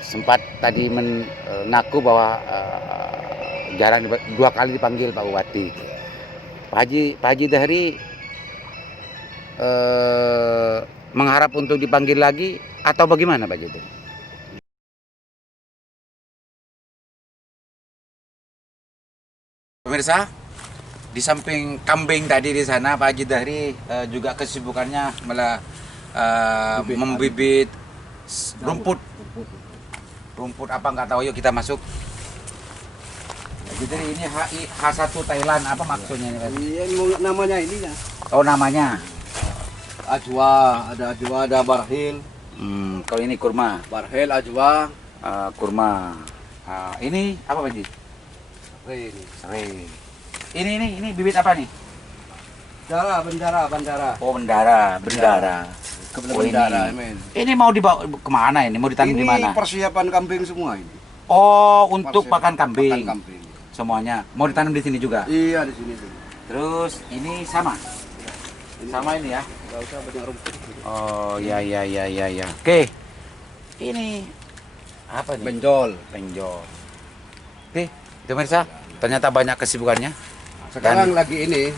sempat tadi mengaku bahwa jarang 2 kali dipanggil Pak Bupati. Pak Haji Dahri mengharap untuk dipanggil lagi atau bagaimana Pak Haji? Pemirsa, di samping kambing tadi di sana, Pak Haji Dahri juga kesibukannya malah membibit rumput. Rumput apa nggak tahu, yuk kita masuk. Jadi ini H1 Thailand, apa maksudnya ini? Iya, namanya ini ya. Oh, namanya. Ajwa, ada barhil. Kalau ini kurma. Barhil, ajwa. Kurma. Ini apa Pak Haji? Ini. Serai. Ini bibit apa nih? Bandara. Oh, bendara. Oh, Bendara, ini mau dibawa kemana ini? Mau ditanam di mana? Ini persiapan kambing semua ini. Oh, untuk pakan kambing. Pakan kambing. Semuanya. Mau ditanam di sini juga? Iya, di sini. Terus ini sama? Sama ini ya? Enggak usah banyak rumput. Oh, ya. Oke. Ini apa nih? Benjol. Oke, itu pemirsa. Ternyata banyak kesibukannya. Sekarang lagi ini,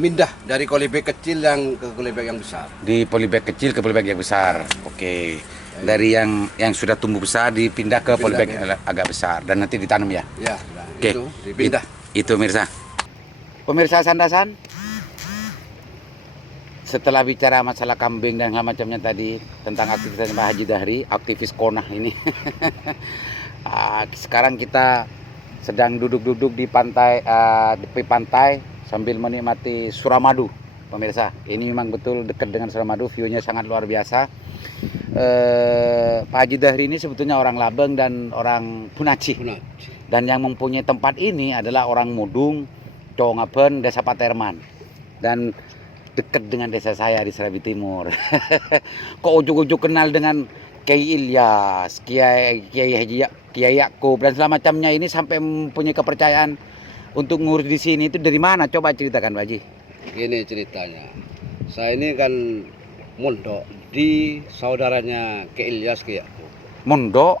mindah dari kolibek kecil yang ke kolibek yang besar. Di polybag kecil ke polybag yang besar. Oke. Dari yang sudah tumbuh besar dipindah ke polybag agak besar dan nanti ditanam ya. Ya, Oke. itu dipindah. Itu pemirsa. Pemirsa Sandasan. Setelah bicara masalah kambing dan hal macamnya tadi tentang aktivitas Pak Haji Dahri, aktivis Konah ini. Sekarang kita sedang duduk-duduk di pantai sambil menikmati Suramadu, pemirsa. Ini memang betul dekat dengan Suramadu, view-nya sangat luar biasa. Pak Haji Dahri ini sebetulnya orang Labeng dan orang Punaci. Dan yang mempunyai tempat ini adalah orang Mudung, Congaben, Desa Paterman. Dan dekat dengan desa saya di Serabi Timur. Kok ujuk-ujuk kenal dengan Kiai Ilyas, Kiai Yakub dan segala macamnya ini sampai mempunyai kepercayaan untuk ngurus di sini, itu dari mana? Coba ceritakan Pak Haji. Gini ceritanya. Saya ini kan mondok di saudaranya Kiai Ilyas Kiai Yakub.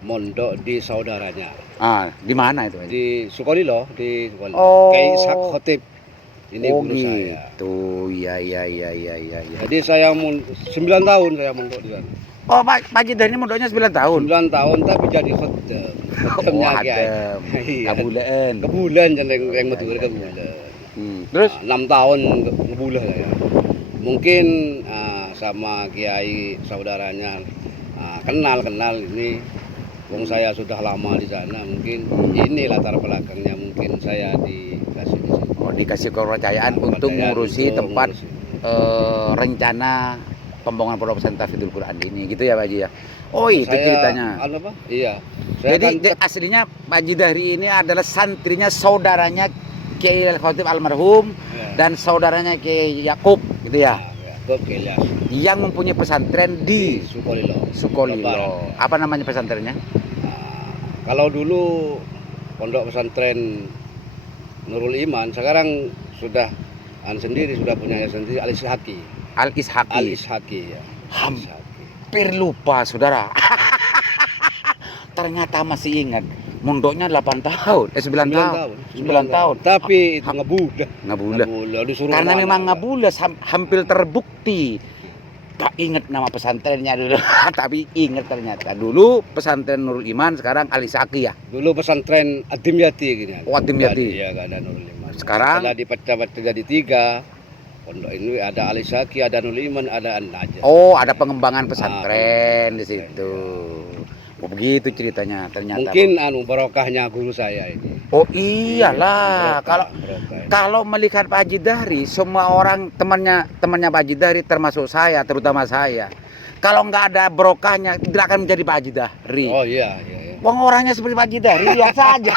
Mondok di saudaranya. Di mana itu Pak Haji? Di Sukolilo, di Sukolilo. Oh. Kiai Ishak Khotib. Ini guru saya. Gitu. Iya. Jadi saya 9 tahun saya mondok di sana. Oh, Pak Haji Dahri ini mondoknya 9 tahun. 9 tahun tapi jadi khotem. Khotemnya Hadem. Kebulan yang metu kebulan. Terus 6 tahun kebulan saya. Mungkin sama kiai saudaranya kenal ini. Wong saya sudah lama di sana, mungkin ini latar belakangnya, mungkin saya dikasih di sini. Oh, dikasih kepercayaan untuk ngurusi tempat rencana pembangunan Pondok Pesantren Tahfidzul Quran ini, gitu ya Pak Haji ya. Oh, itu ceritanya. Iya. Jadi aslinya Pak Haji Dahri ini adalah santrinya saudaranya Kiai Khotib almarhum dan saudaranya Kiai Yakub, gitu ya. Yakub Kiai Ilyas. Yang mempunyai pesantren di Sukolilo. Apa namanya pesantrennya? Kalau dulu pondok pesantren Nurul Iman, sekarang sudah sendiri, sudah punya sendiri, Al-Ishaqi. Ya. Hampir lupa saudara. Ternyata masih ingat. Mondoknya 8 tahun, 9 tahun. Tapi itu ngebudah. Karena memang ngebudah hampir terbukti. Gak inget nama pesantrennya dulu, tapi inget ternyata dulu pesantren Nurul Iman, sekarang Al-Ishaqi ya. Dulu pesantren Adim Yati gini. Oh, Adim Yati. Iya, gak ada Nurul Iman. Sekarang setelah dipecah-pecah jadi 3. Pondok ini ada Al-Ishaqi, ada Nurul Iman, ada An-Najah. Oh, ada pengembangan pesantren di situ. Oh, begitu ceritanya ternyata. Mungkin barokahnya guru saya ini. Oh iyalah, kalau melihat Pak Haji Dahri, semua orang temannya Pak Haji Dahri, termasuk saya, terutama saya. Kalau nggak ada barokahnya, tidak akan menjadi Pak Haji Dahri. Oh iya. Wong orangnya seperti Pak Haji Dahri biasa aja.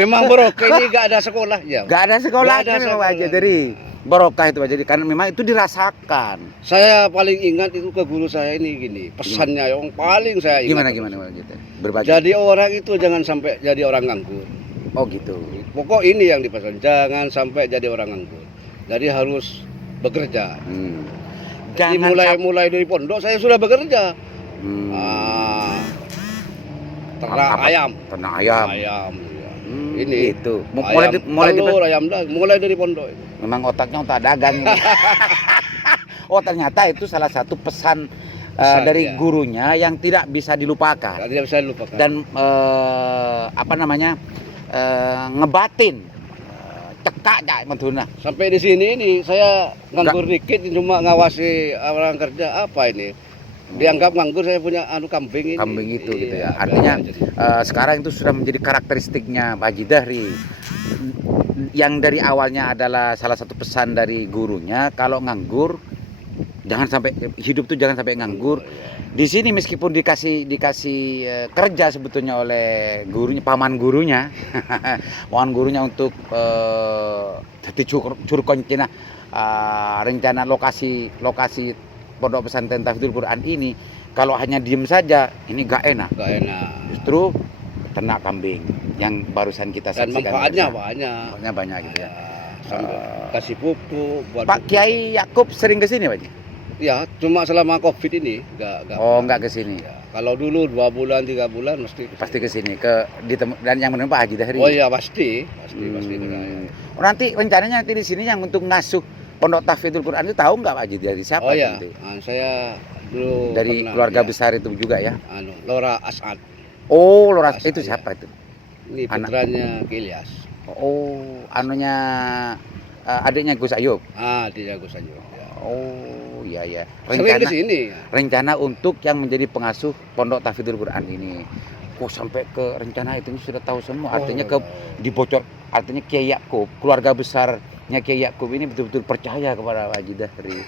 Memang barokah ini nggak ada sekolah ya. Nggak ada sekolah kan Pak Haji Dahri. Barokah itu Pak Haji, karena memang itu dirasakan. Saya paling ingat itu ke guru saya ini gini, pesannya yang paling saya ingat. Gimana gitu? Berbagi. Jadi orang itu jangan sampai jadi orang nganggur. Oh gitu. Pokok ini yang dipesan, jangan sampai jadi orang nganggur. Jadi harus bekerja. Jadi Jangan mulai dari pondok saya sudah bekerja. Hmm, Ah, ternak apa? ayam. Ternak ayam. Ayam. Ya. Hmm, Ini gitu. ayam Mulai telur, ayam daging, mulai dari pondok. memang otaknya otak dagang ini. Oh, ternyata itu salah satu pesan Pesan, dari ya. gurunya yang tidak bisa dilupakan. Tidak bisa dilupakan. Dan apa namanya? Ngebatin cekak dak mentuna. Sampai di sini ini saya nganggur dikit cuma ngawasi orang kerja apa ini. Dianggap nganggur saya punya kambing ini. Kambing itu gitu ya. Iya, Artinya jadi. sekarang itu sudah menjadi karakteristiknya Pak Haji Dahri. Yang dari awalnya adalah salah satu pesan dari gurunya, kalau nganggur jangan sampai hidup tuh jangan sampai nganggur. Di sini meskipun dikasih kerja sebetulnya oleh gurunya, paman gurunya untuk jadi curu koncina rencana lokasi pondok pesantren Tahfidzul Quran ini, kalau hanya diem saja ini gak enak. Gak enak. Justru ternak kambing yang barusan kita Dan saksikan. manfaatnya banyak. Manfaatnya banyak gitu ya. Sampai kasih pupuk buat Pak Kiai Yakub sering ke sini Pak Haji? Ya, cuma selama Covid ini enggak. Oh, enggak ke sini. Ya, kalau dulu 2 bulan, 3 bulan mesti Pasti ke sini dan yang menemui Pak Haji Dahri. Oh iya, pasti ke saya. Oh, nanti rencananya nanti di sini yang untuk ngasuh Pondok Tahfidzul Quran itu tahu nggak Pak Haji Dahri siapa? Oh iya, nanti? saya dulu Dari pernah, keluarga ya, besar itu juga ya. Laura As'ad. Oh, Loras Asal, itu ya. siapa itu? Ini Anak. putranya Ilyas. Oh, anunya adiknya Gus Ayub. Dia Gus Anjo. Ya. Oh, iya ya. Sering ke sini. Rencana untuk yang menjadi pengasuh Pondok Tahfidzul Quran ini. Kok sampai ke rencana itu sudah tahu semua. Artinya dibocor. Artinya Kiai Yakub, keluarga besarnya Kiai Yakub ini betul-betul percaya kepada Pak Haji Dahri.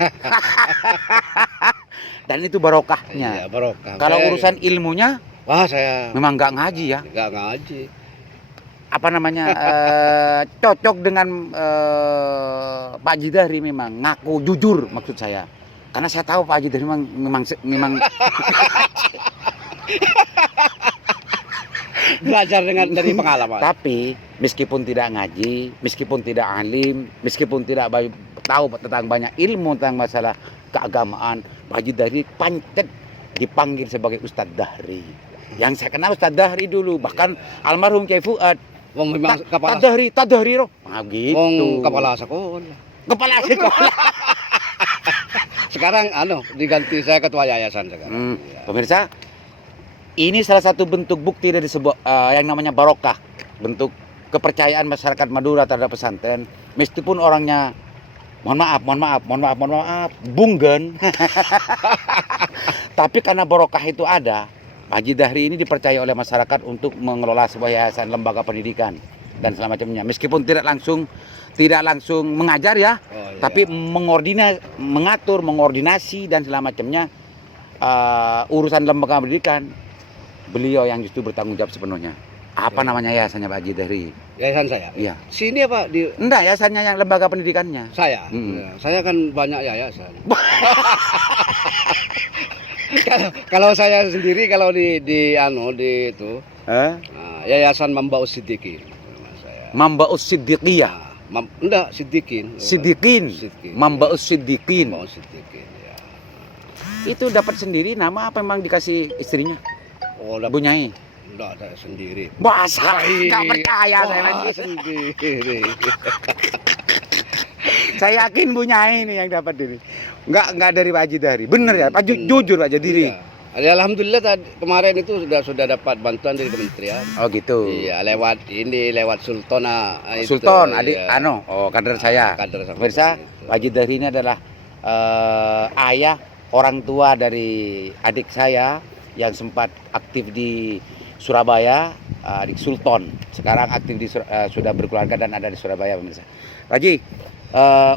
Dan itu barokahnya. Iya, barokah. Kalau urusan ilmunya, wah saya memang nggak ngaji ya. nggak ngaji. Apa namanya cocok dengan Pak Haji Dahri, memang ngaku jujur maksud saya. Karena saya tahu Pak Haji Dahri memang Belajar dari pengalaman. Tapi meskipun tidak ngaji, meskipun tidak alim, meskipun tidak tahu tentang banyak ilmu tentang masalah keagamaan, Pak Haji Dahri pancet dipanggil sebagai Ustadz Dahri. Yang saya kenal Ustadz Dahri dulu, bahkan almarhum Kiai Fuad. Wong memang kepala Dahri roh. Nah, gitu. Wong kepala sekolah. Kepala sekolah. Sekarang diganti saya ketua yayasan sekarang. Ya. Pemirsa, ini salah satu bentuk bukti dari sebuah yang namanya barokah, bentuk kepercayaan masyarakat Madura terhadap pesantren, meskipun orangnya mohon maaf, bunggen. Tapi karena barokah itu ada, Pak Haji Dahri ini dipercaya oleh masyarakat untuk mengelola sebuah yayasan, lembaga pendidikan dan semacamnya. Meskipun tidak langsung mengajar ya, Iya. tapi mengatur, mengordinasi dan segala macamnya urusan lembaga pendidikan. Beliau yang justru bertanggung jawab sepenuhnya. Apa namanya yayasannya Pak Haji Dahri? Yayasan saya. Iya. Sini apa di Enggak, yayasannya yang lembaga pendidikannya. saya? Ya, saya kan banyak yayasan. Kalau saya sendiri kalau di itu Yayasan Mambaus Siddiqin nama saya. Mambaus Siddiqiyah. Enggak, Siddiqin. Siddiqin. Mambaus Siddiqin. Mambaus Siddiqin ya. Itu dapat sendiri nama apa memang dikasih istrinya? Oh, Bu Nyai. Enggak, saya sendiri. Masa enggak percaya saya Wah, lagi. sendiri. Saya yakin Bu Nyai ini yang dapat ini. Enggak dari Pak Haji Dahri. Bener ya, Pak jujur Pak Diri. Iya. Alhamdulillah kemarin itu sudah dapat bantuan dari kementerian. Oh gitu. Iya, lewat Sultan. Sultan, itu, adik iya. kader saya. Kader sama Pemirsa, itu. Pak Haji Dahri ini adalah ayah orang tua dari adik saya yang sempat aktif di Surabaya, adik Sultan. Sekarang aktif di sudah berkeluarga dan ada di Surabaya, pemirsa. Pak Haji,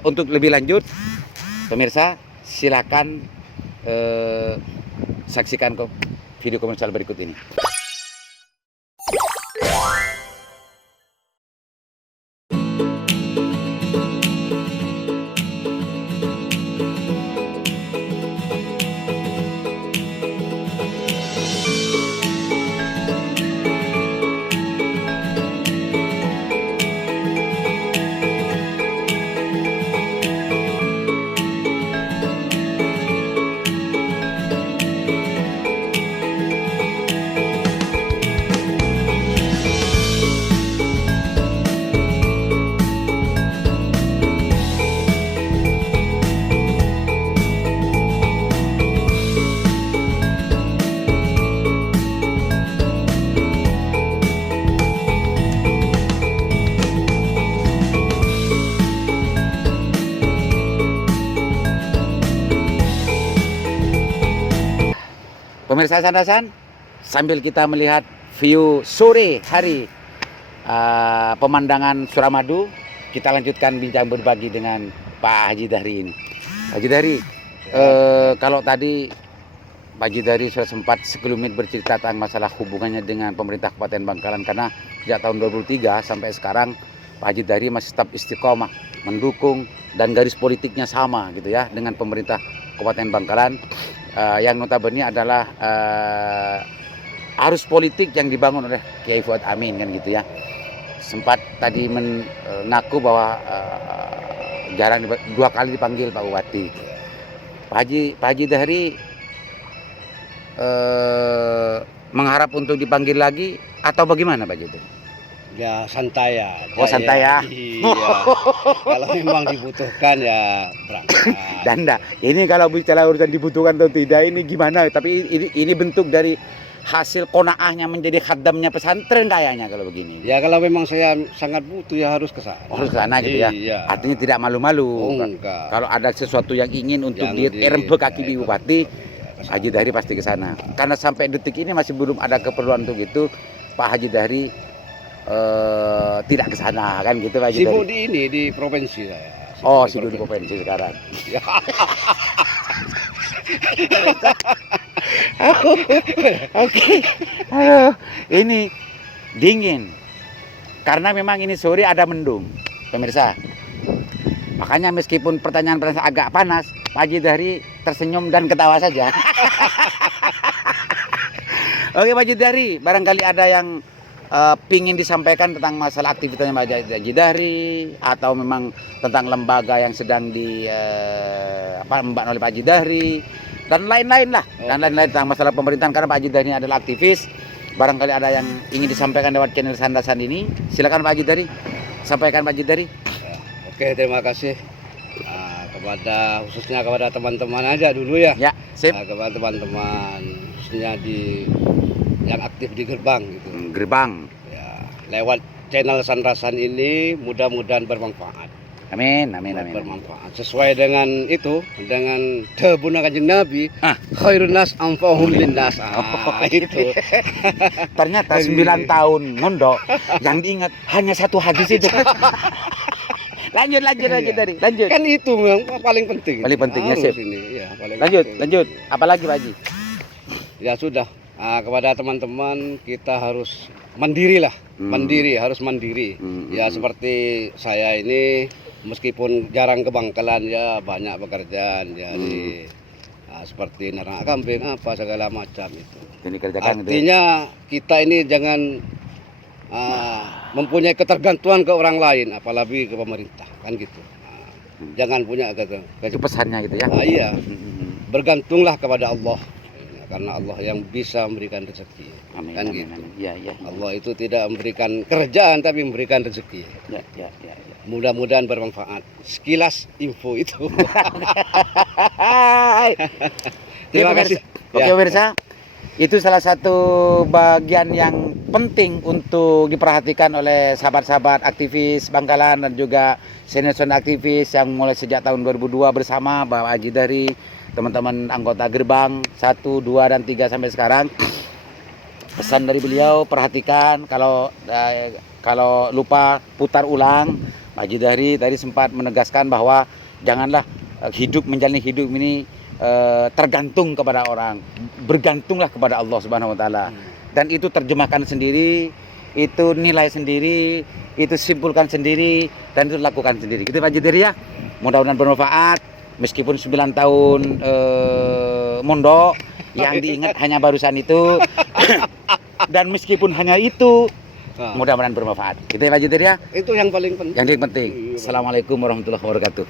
untuk lebih lanjut, pemirsa silakan saksikan video komersial berikut ini. Pemirsa Sandasan, sambil kita melihat view sore hari pemandangan Suramadu, kita lanjutkan bincang berbagi dengan Pak Haji Dahri ini. Pak Haji Dahri, kalau tadi Pak Haji Dahri sudah sempat sekelumit bercerita tentang masalah hubungannya dengan pemerintah Kabupaten Bangkalan, karena sejak tahun 2003 sampai sekarang Pak Haji Dahri masih tetap istiqomah mendukung dan garis politiknya sama gitu ya dengan pemerintah Kabupaten Bangkalan, yang notabene adalah arus politik yang dibangun oleh Kiai Fuad Amin kan gitu ya. Sempat tadi mengaku bahwa jarang 2 kali dipanggil Pak Bupati. Pak Haji Dahri mengharap untuk dipanggil lagi atau bagaimana Pak Haji? Ya santai ya. Oh santai ya. Iya. Kalau memang dibutuhkan ya berangkat. Dan enggak, ini kalau bicara urusan dibutuhkan atau tidak ini gimana? Tapi ini bentuk dari hasil konaahnya menjadi khaddamnya pesantren kayaknya kalau begini. Ya kalau memang saya sangat butuh ya harus ke sana. Harus ke sana gitu ya. Iya. Artinya tidak malu-malu. Oh, enggak. Kalau ada sesuatu yang ingin untuk Yang dirembek kaki ya, Bupati, ya, Haji Dahri pasti ke sana. Karena sampai detik ini masih belum ada keperluan untuk itu, Pak Haji Dahri tidak ke sana kan gitu Pak Haji sibuk Dahri. di provinsi saya. Sibuk di provinsi sekarang. Ya. Oke. Aduh, ini dingin. Karena memang ini sore ada mendung, pemirsa. Makanya meskipun pertanyaan-pertanyaan agak panas, Pak Haji Dahri tersenyum dan ketawa saja. Oke Pak Haji Dahri, barangkali ada yang pingin disampaikan tentang masalah aktivitasnya Pak Haji Dahri, atau memang tentang lembaga yang sedang diemban oleh Pak Haji Dahri, dan lain-lain lah. Dan lain-lain tentang masalah pemerintahan, karena Pak Haji Dahri adalah aktivis. Barangkali ada yang ingin disampaikan lewat channel Sandasan ini. Silakan Pak Haji Dahri, sampaikan Pak Haji Dahri. Oke, terima kasih khususnya kepada teman-teman aja dulu ya. Ya, sip. Kepada teman-teman khususnya yang aktif di gerbang gitu. Gerbang. Ya, lewat channel Sandasan ini mudah-mudahan bermanfaat. Amin. Bermanfaat sesuai dengan debuna Kanjeng Nabi, khairun nas anfa'uhum linnas. Itu. Ternyata 9 tahun mondok yang diingat hanya satu hadis itu. Lanjut Dari. Lanjut. Kan itu yang paling penting. Paling pentingnya sip. Ya, Lanjut. Apalagi Pak Haji? Ya sudah. Kepada teman-teman kita harus mandiri lah. Harus mandiri. Ya seperti saya ini meskipun jarang ke Bangkalan ya banyak pekerjaan jadi seperti narang kambing apa segala macam itu. Artinya kita ini jangan mempunyai ketergantungan ke orang lain, apalagi ke pemerintah kan gitu. Jangan punya itu pesannya gitu ya. Iya. Bergantunglah kepada Allah. Karena Allah yang bisa memberikan rezeki. Amin, kan amin, gitu. amin. Ya. Allah itu tidak memberikan kerjaan tapi memberikan rezeki. Ya. Mudah-mudahan bermanfaat. Sekilas info itu. Terima kasih. Oke pemirsa, itu salah satu bagian yang penting untuk diperhatikan oleh sahabat-sahabat aktivis Bangkalan dan juga senior-senior aktivis yang mulai sejak tahun 2002 bersama Bapak Haji Dahri, teman-teman anggota gerbang 1, 2, dan 3 sampai sekarang. Pesan dari beliau, perhatikan, kalau lupa putar ulang. Pak Haji Dahri tadi sempat menegaskan bahwa janganlah menjalani hidup ini tergantung kepada orang, bergantunglah kepada Allah Subhanahu wa taala. Dan itu terjemahkan sendiri, itu nilai sendiri, itu simpulkan sendiri, dan itu lakukan sendiri. Gitu Pak Haji Dahri ya. Mudah-mudahan bermanfaat. Meskipun 9 tahun mondok, yang diingat hanya barusan itu. Dan meskipun hanya itu, mudah-mudahan bermanfaat. Gitu ya Pak Haji Dahri ya. Itu yang paling penting. Yang paling penting. Assalamualaikum warahmatullahi wabarakatuh.